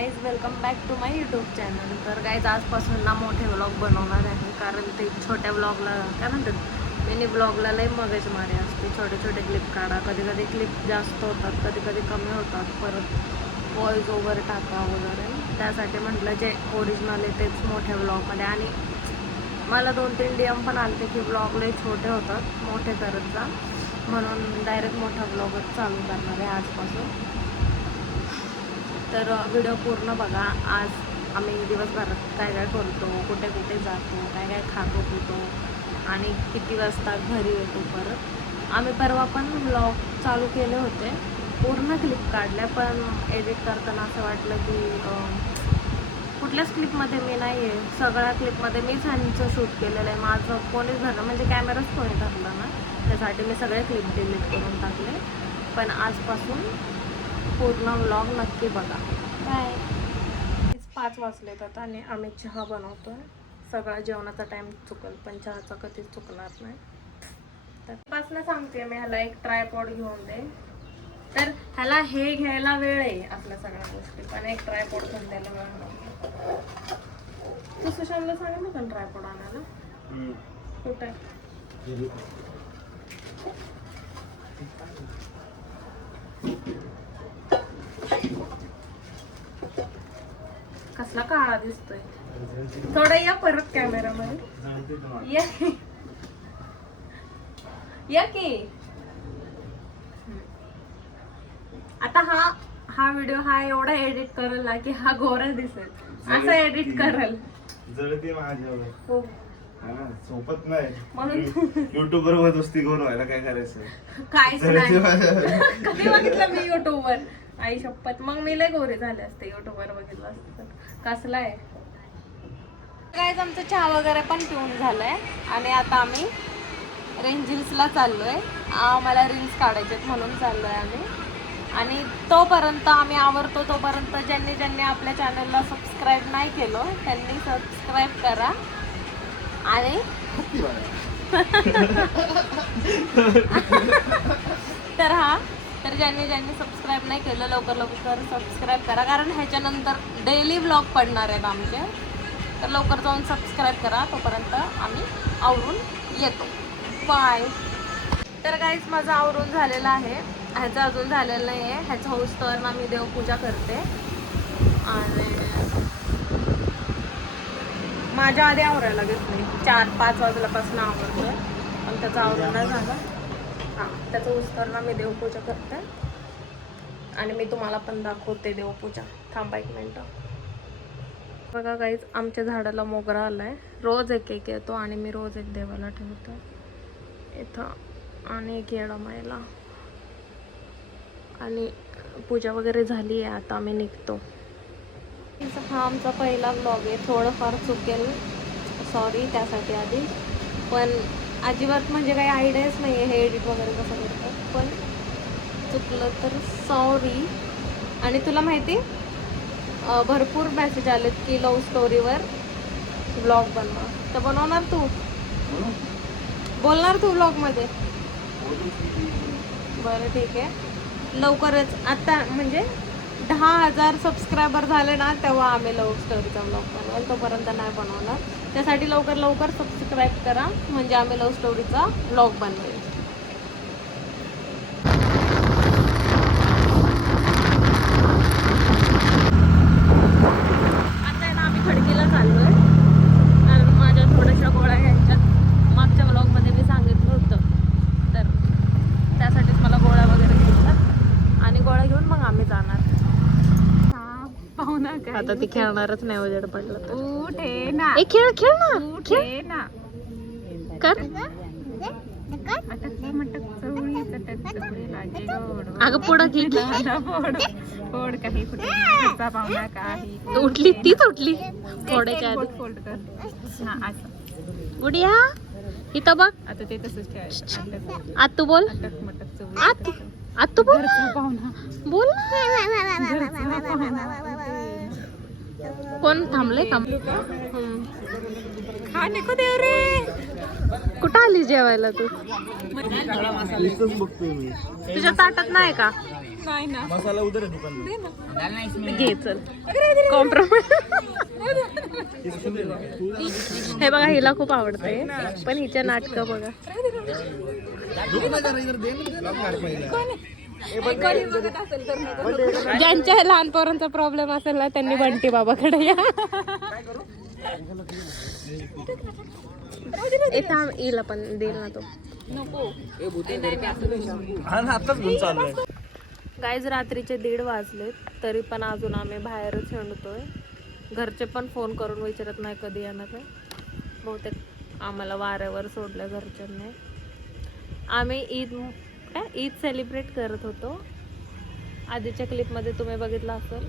Guys, welcome back to my YouTube channel. तर guys आजपासून ना मोठे व्लॉग बनवणार आहे, कारण ते छोट्या व्लॉगला काय म्हणतात, मिनी व्लॉगला लई मगज मारे असते. छोटे छोटे क्लिप काढा, कधी कधी क्लिप जास्त होतात, कधी कधी कमी होतात, परत व्हॉइस ओव्हर टाका वगैरे. त्यासाठी म्हटलं जे ओरिजिनल आहे तेच मोठ्या व्लॉगमध्ये. आणि मला 2-3 DM पण आले की व्लॉग लई छोटे होतात, मोठे करत जा, म्हणून डायरेक्ट मोठा व्लॉगच चालू करणार आहे आजपासून. तर व्हिडिओ पूर्ण बघा. आज आम्ही दिवसभरात काय काय करतो, कुठे कुठे जातो, काय काय खातो पितो आणि किती वाजता घरी येतो परत. आम्ही परवा पण व्लॉग चालू केले होते, पूर्ण क्लिप काढल्या, पण एडिट करताना असं वाटलं की कुठल्याच क्लिपमध्ये मी नाही आहे. सगळ्या क्लिपमध्ये मीच ह्यांचं शूट केलेलं आहे, माझं कोणीच धरलं, म्हणजे कॅमेराच कोणी धरला ना. त्यासाठी मी सगळे क्लिप डिलीट करून टाकले. पण आजपासून पूर्ण व्लॉग नक्की बघा. बाय. 5 वाजलेत आता आणि आम्ही चहा बनवतो आहे. सगळा जेवणाचा टाईम चुकल, पण चहाचा कधीच चुकणार नाही. तर पासून सांगते मी, ह्याला एक ट्रायपॉड घेऊन दे. तर ह्याला हे घ्यायला वेळ आहे आपल्या सगळ्या गोष्टी, पण एक ट्रायपॉड घेऊन द्यायला वेळ नव्हता. तू सुशांतला सांगितलं का ट्रायपॉड आणायला? कुठे? कसला काळा दिसतोय. थोडा या परत कॅमेरामध्ये या की. आता हा व्हिडिओ हा एवढा एडिट करेल ना की हा गोरा दिसेल, असं एडिट करेल. जळते माझ्यावर. हो, सोपत नाही म्हणून युट्यूबर वर दोस्ती करून व्हायला काय करायचं. काहीच नाही. कधी बघितलं मी युट्यूबवर, आई शपथ. मग मी लय गोरी झाले असते युट्यूबवर बघितलं असतं. कसला आहे काय. आमचं चहा वगैरे पण पिऊन झालंय आणि आता आम्ही रेंजिल्सला चाललोय. आम्हाला रील्स काढायचे म्हणून चाललोय आम्ही. आणि तोपर्यंत आम्ही आवरतो, तोपर्यंत ज्यांनी ज्यांनी आपल्या चॅनलला सबस्क्राईब नाही केलं त्यांनी सबस्क्राईब करा. आणि तर ज्यांनी सबस्क्राईब नाही केलं लवकर लवकर सबस्क्राईब करा, कारण ह्याच्यानंतर डेली व्लॉग पडणार आहेत आमचे. तर लवकर जाऊन सबस्क्राईब करा. तोपर्यंत आम्ही आवरून येतो. बाय. तर गाईज माझं आवरून झालेलं आहे, ह्याचं अजून झालेलं नाही आहे. ह्याचं होऊस्तोवर ना मी देवपूजा करते आणि माझ्या आधी आवरायला घेतली. 4-5 वाजल्यापासून आवरतोय, पण त्याचं आवरून नाही झालं. त्याचं होऊस्तोवर ना मी देवपूजा करते आणि मी तुम्हाला पण दाखवते देवपूजा. थांबा 1 मिनटं. बघा गाईज, आमच्या झाडाला मोगरा आलाय. रोज एक एक येतो आणि मी रोज एक देवाला ठेवतो इथं, आणि एक येडामाईला. आणि पूजा वगैरे झाली आहे, आता आम्ही निघतो. हा आमचा पहिला व्लॉग आहे. थोडंफार चुकेल, सॉरी त्यासाठी आधी. पण अजिबात म्हणजे काही आयडियाच नाही आहे हे एडिट वगैरे कसं करतात, पण चुकलं तर सॉरी. आणि तुला माहिती भरपूर मेसेज आलेत की लव्ह स्टोरीवर व्लॉग बनवा. तर बनवणार तू? बोलणार तू व्लॉगमध्ये? बरं ठीक आहे, लवकरच. आता म्हणजे 10,000 सबस्क्रायबर झाले ना, तेव्हा आम्ही लव्ह स्टोरीचा व्लॉग बनवाल. तोपर्यंत नाही बनवणार. त्यासाठी लवकर लवकर सबस्क्राईब करा, म्हणजे आम्ही लव्ह स्टोरीचा व्लॉग बनवेल. आता आहे ना आम्ही खडकीला चाललोय, कारण माझ्या थोड्याशा गोळ्या घ्यायच्यात. मागच्या व्लॉगमध्ये मी सांगितलं होतं, तर त्यासाठीच मला गोळ्या वगैरे घ्यायच्यात. आणि गोळ्या घेऊन मग आम्ही जाणार. आता ती खेळणारच नाही, उजेड पडलं तर. खेळ ना कर. अगं पुढं उठली, तीच उठली थोड्याच्या आधी. गुडिया इथं बघ. आता ते तसंच आतू बोल. आतू बोल बोल. कोण थांबले? खाणे को देव रे. कुठं आली जेवायला तू? तुझ्या ताटात नाही का? नाही ना मसाला उधर है दुकान में घे चल कॉम्प्रोमाइज. हे बघा हिला खूप आवडतंय पण हिच्या नाटकं बघा. ज्यांच्या लहान पोरांचा प्रॉब्लेम असेल ना त्यांनी बंटी बाबाकडे या. थांब हिला पण देईल ना तो. हा ना आताच घेऊन चाललोय. गाईज रात्रीचे 1:30 वाजलेत तरी पण अजून आम्ही बाहेरच हिंडतोय. घरचे पण फोन करून विचारत नाही कधी येणार आहे. बहुतेक आम्हाला वाऱ्यावर सोडलं घरच्यांनी. आम्ही ईद सेलिब्रेट करत होतो. आधीच्या क्लिपमध्ये तुम्ही बघितलं असेल.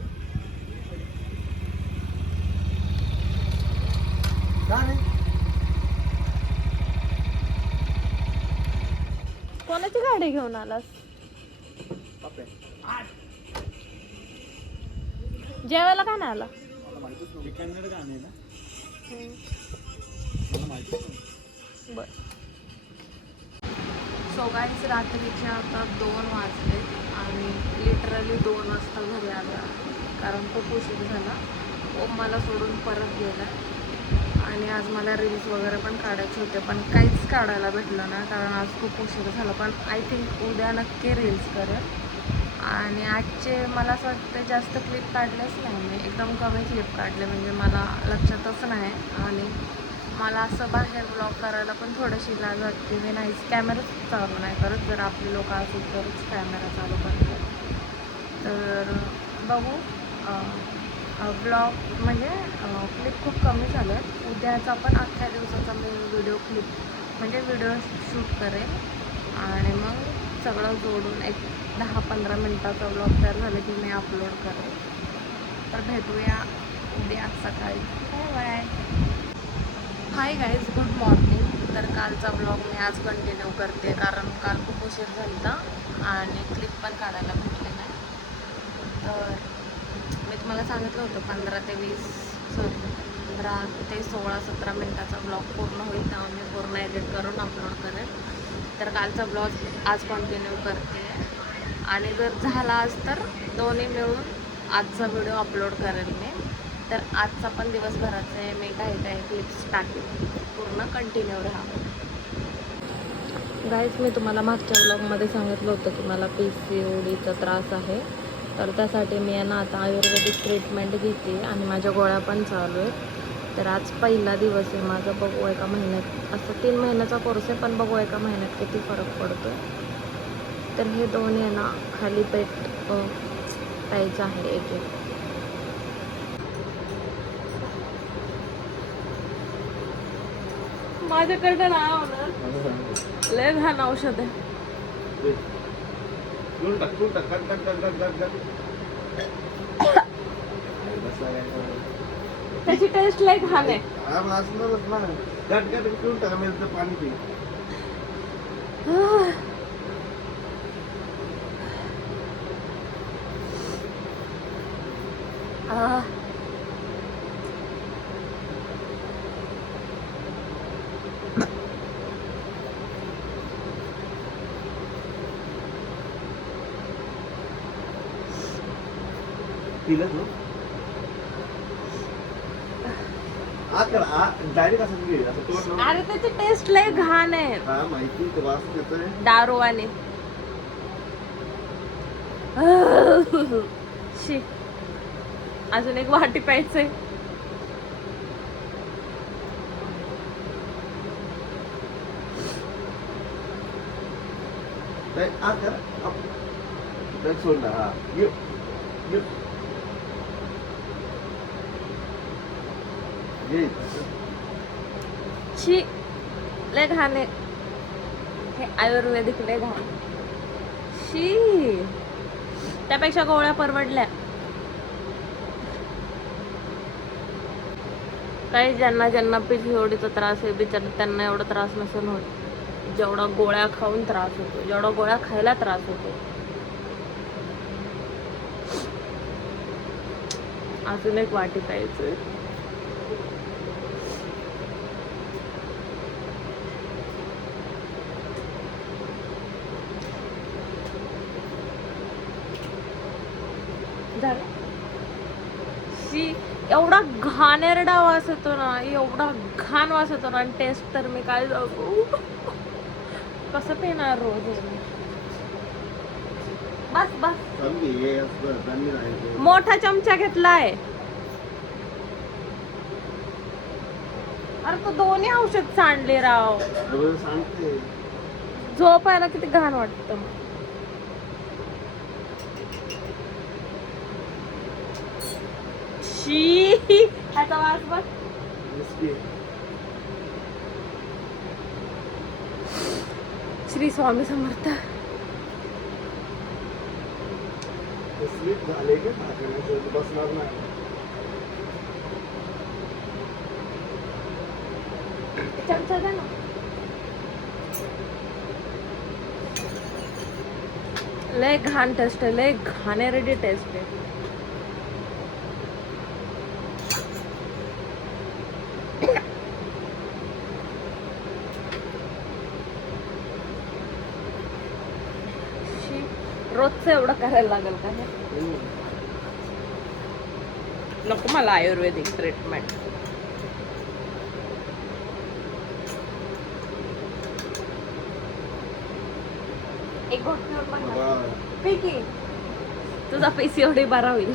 कोणाची गाडी घेऊन आलास? जेवायला का नाही आला? बर. सो गाईज रात्रीचे आता 2 वाजले आणि लिटरली 2 वाजता घरी आला कारण खूप उशीर झाला. ओम मला सोडून परत गेला आणि आज मला रील्स वगैरे पण काढायचे होते पण काहीच काढायला भेटलं ना कारण आज खूप उशीर झाला. पण आय थिंक उद्या नक्की रील्स करेल. आणि आजचे मला असं वाटतं जास्त क्लिप काढलेच नाही मी. एकदम कमी क्लिप काढले म्हणजे मला लक्षातच नाही. आणि मला असं बाहेर ब्लॉग करायला पण थोडीशी लाज वाटते. मी नाहीच कॅमेराच चालू नाही करत. जर आपले लोक असेल तरच कॅमेरा चालू करते. तर बघू ब्लॉग म्हणजे क्लिप खूप कमी झालं. उद्याचा पण अख्ख्या दिवसाचा मी व्हिडिओ शूट करेल आणि मग सगळं जोडून एक 10-15 मिनटाचा ब्लॉग तयार झालं की मी अपलोड करेल. तर भेटूया उद्या सकाळी. Bye bye. Hi guys, good morning. तर कालचा ब्लॉग मी आज कंटिन्यू करते कारण काल खूप उशीर झाला आणि क्लिप पण काढायला भेटले नाही. तर मी तुम्हाला सांगितलं होतं 15 ते 16-17 मिनटाचा ब्लॉग पूर्ण होईल तेव्हा मी पूर्ण एडिट करून अपलोड करेन. तर कालचा ब्लॉग आज कंटिन्यू करते आणि जर झाला आज तर दोन्ही मिळून आजचा व्हिडिओ अपलोड करेन मी. तर आजचा पण दिवसभराचं आहे. मी काही क्लिप्स टाकेन. पूर्ण कंटिन्यू राहा. गाईज मी तुम्हाला मागच्या ब्लॉगमध्ये सांगितलं होतं की मला PCODचा त्रास आहे. तर त्यासाठी मी यांना आता आयुर्वेदिक ट्रीटमेंट घेते आणि माझ्या गोळ्या पण चालू आहेत. तर आज पहिला दिवस आहे माझा. बघू एका महिन्यात, असं 3 महिन्याचा कोर्स आहे पण बघू एका महिन्यात किती फरक पडतो. तर हे दोन्ही आहे ना खाली पेट प्यायचं आहे एक. माझ्याकडं नाही होणार. लय घाण औषध आहे. त्याची टेस्ट लय घाण आहे. पाणी पी. पिलं तू डायरेक्ट असं घे असं तोंड. अरे त्याची टेस्ट लय घाण आहे. हा माहिती ते वास येतोय. दारूवाले. शी अजून एक वाटी प्यायचंय. सोड ना. हा शी लय घाण आहे हे आयुर्वेदिक. लय घाण. शी त्यापेक्षा गोळ्या परवडल्या. काही ज्यांना PCODचा त्रास आहे बिचार त्यांना एवढा त्रास नसेल होत जेवढा गोळ्या खाऊन त्रास होतो, जेवढा गोळ्या खायला त्रास होतो. अजून एक वाटी प्यायचंय. शी एवढा घाणेरडा वास येतो ना, एवढा घाण वास येतो ना. आणि टेस्ट तर मी काय सांगू, कसं पिणार रोज हे मी. बस बस, चालू घे, हे असं त्यांनी नाही. मोठा चमचा घेतलाय. अरे तो दोन्ही औषध सांडले राव. बरोबर सांगते. झोपायला किती घाण वाटतं मग. शी आता वास बघ. बिस्किट. श्री स्वामी समर्थ. ते स्लिप झाले का टाकण्याचं बसणार नाही. चमचा द्या ना. लय घाण टेस्ट आहे, लय घाणेरडी टेस्ट आहे. शी, रोजचं एवढं करायला लागेल का हे? नको मला आयुर्वेदिक ट्रीटमेंट. एक घोट पिऊन बघ ना. बाबा, पी की. तुझा PCOD बरा होईल.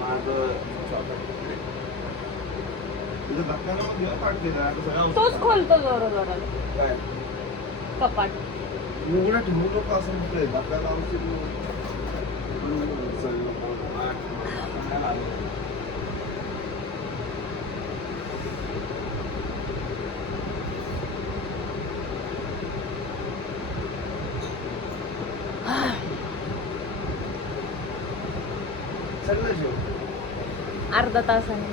माझं तुझं धक्क्यानं मग घेऊन टाकते ना, आता सगळं तोच खोलतो जोरा जोराला काय? कपाट. एवढं ठेवू नको असं म्हटलंय. धक्क्याला औषध चाललं जेव. अर्धा तासाने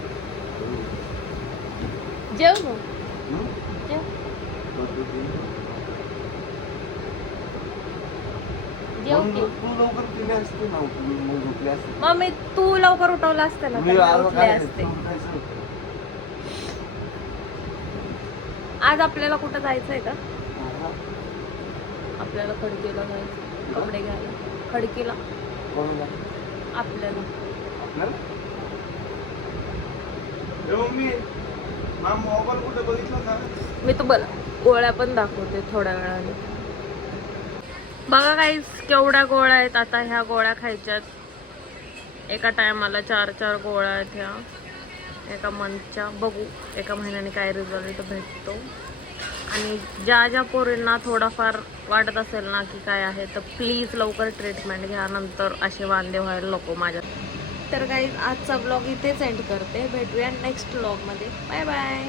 जेव मग. जेव. जेव की. तू लवकर पिले असते ना, मग झोपले असते. मम्मी तू लवकर उठवलं असतं ना तर मी उठले असते. आज आपल्याला कुठं जायचंय का? आपल्याला खडकीला जायचं कपडे घ्यायला. खडकीला आपल्याला. मोबाईल कुठे बघितला ना. मी तुम्हाला गोळ्या पण दाखवते थोड्या वेळाने. बघा गाईस केवढ्या गोळ्या आहेत. आता ह्या गोळ्या खायच्यात. एका टायमाला 4 गोळ्या आहेत ह्या एका मंथच्या. बघू एका महिन्याने काय रिझल्ट भेटतो. आणि ज्या ज्या पोरींना थोडाफार वाटत असेल ना की काय आहे तर प्लीज लवकर ट्रीटमेंट घ्या, नंतर असे वांदे व्हायला नको माझ्या. तर गाईज आजचा ब्लॉग इथेच एंड करते. भेटूया नेक्स्ट ब्लॉगमध्ये. Bye bye.